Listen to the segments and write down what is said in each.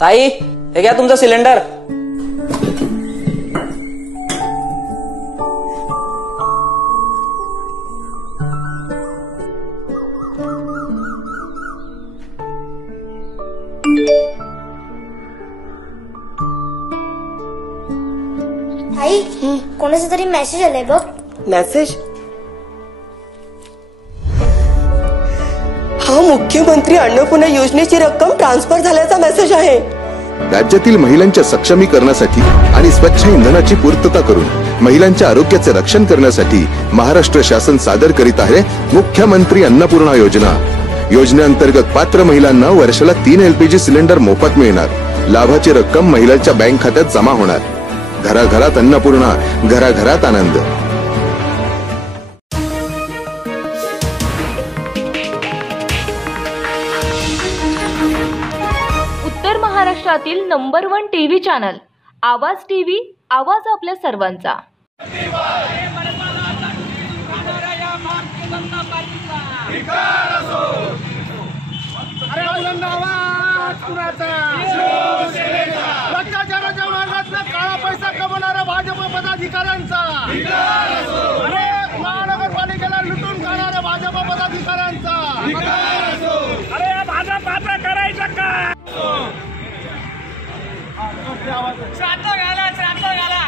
ताई, हे घ्या तुमचा सिलेंडर। आई, कोणाचा तरी मेसेज आलाय बघ। मेसेज? हा मुख्यमंत्री अन्नपूर्णा योजनेची रक्कम ट्रान्सफर झाल्याचा मेसेज आहे। राज्यातील महिलांच्या सक्षमीकरणासाठी आणि स्वच्छ इंधनाची पूर्तता करून महिलांच्या आरोग्याचे रक्षण करण्यासाठी महाराष्ट्र शासन सादर करीत आहे मुख्यमंत्री अन्नपूर्णा योजना। योजनेअंतर्गत पात्र महिलांना वर्षाला 3 LPG सिलेंडर मोफत मिळणार। लाभाची रक्कम महिलांच्या बँक खात्यात जमा होणार। घराघरात अन्नपूर्णा, घराघरात आनंद। उत्तर महाराष्ट्रातील नंबर 1 टीव्ही चॅनल आवाज टीव्ही, आवाज आपल्या सर्वांचा। भ्रष्टाचाराच्या मार्गातून काळा पैसा कमवणाऱ्या भाजप पदाधिकाऱ्यांचा, अरे महानगरपालिकेला लुटून खाणाऱ्या भाजप पदाधिकाऱ्यांचा, अरे भाजपाचा करायचं काय? शांत घाला, शांत घाला,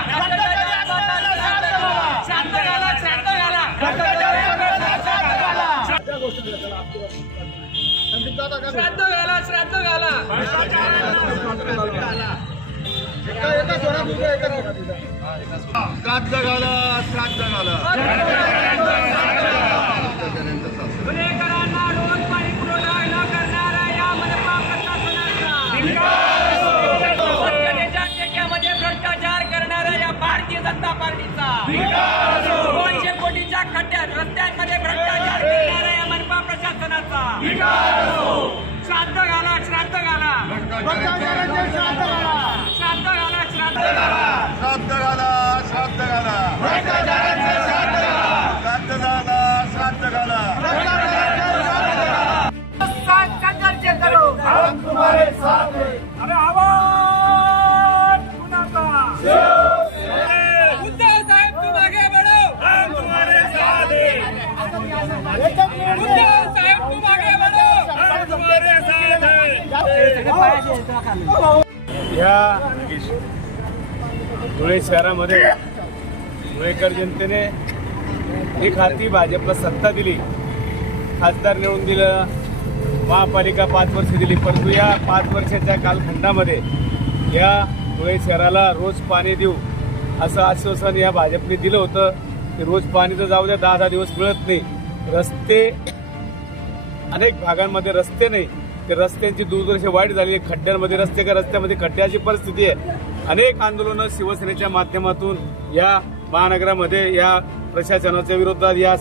शांत घाला, शांत घाला। गुन्हेगारांना रोज पाणी पुरवठा न करणाऱ्या या मनपा प्रशासनाचा, स्वच्छतेच्या ठेक्यामध्ये भ्रष्टाचार करणाऱ्या या भारतीय जनता पार्टीचा, 200 कोटीच्या खड्ड्यात रस्त्यांमध्ये भ्रष्टाचार करणाऱ्या या मनपा प्रशासनाचा, शांत घाला, शांत घाला, भ्रष्टाचाराचे शांत घाला, शांत घाला, शांत घाला, शांत घाला, शांत घाला, भ्रष्टाचाराचे शांत घाला, शांत घाला, शांत घाला, भ्रष्टाचाराचे शांत घाला। संघर्ष करो, हम तुम्हारे साथ हैं। अरे आवाज कुणाचा? उद्धव साहेब तुम आगे बढ़ो, हम तुम्हारे साथ हैं। उद्धव साहेब तुम आगे बढ़ो, हम तुम्हारे साथ हैं। या धुळे शहरामध्ये धुळेकर जनतेने एक हाती भाजपला सत्ता दिली, खासदार निवडून दिलं, महापालिका 5 वर्ष दिली, परंतु या 5 वर्षाच्या कालखंडामध्ये या धुळे शहराला रोज पाणी देऊ असं आश्वासन या भाजपने दिलं होतं। की रोज पाणी तर जाऊ द्या, 10 दिवस मिळत नाही। रस्ते अनेक भागांमध्ये रस्ते नाही, की रस्त्यांची दुर्दशा वाईट झाली, खड्ड्यांमध्ये रस्ते का रस्त्यामध्ये खड्ड्याची परिस्थिती आहे। अनेक आंदोलनं शिवसेनेच्या माध्यमातून या महानगरामध्ये या प्रशासनाच्या विरोधात, या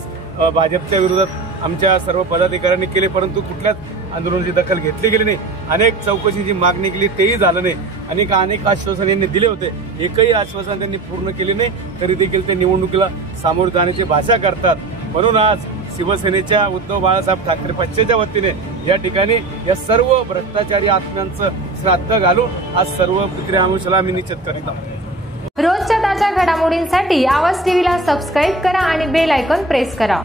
भाजपच्या विरोधात आमच्या सर्व पदाधिकाऱ्यांनी केले, परंतु कुठल्याच आंदोलनाची दखल घेतली गेली नाही। अनेक चौकशीची मागणी केली, तेही झालं नाही। अनेक आश्वासन यांनी दिले होते, एकही आश्वासन त्यांनी पूर्ण केले नाही, तरी देखील ते निवडणुकीला सामोरे जाण्याची भाषा करतात। म्हणून आज शिवसेनेच्या उद्धव बाळासाहेब ठाकरे पक्षाच्या वतीने या ठिकाणी या सर्व भ्रष्टाचारी आत्म्यांचं श्राद्ध घालून आज सर्व पितृआमुषाला आम्ही निश्चित करीत आहोत। रोजच्या ताज्या घडामोडींसाठी आवाज टीव्हीला सबस्क्राईब करा आणि बेल आयकॉन प्रेस करा।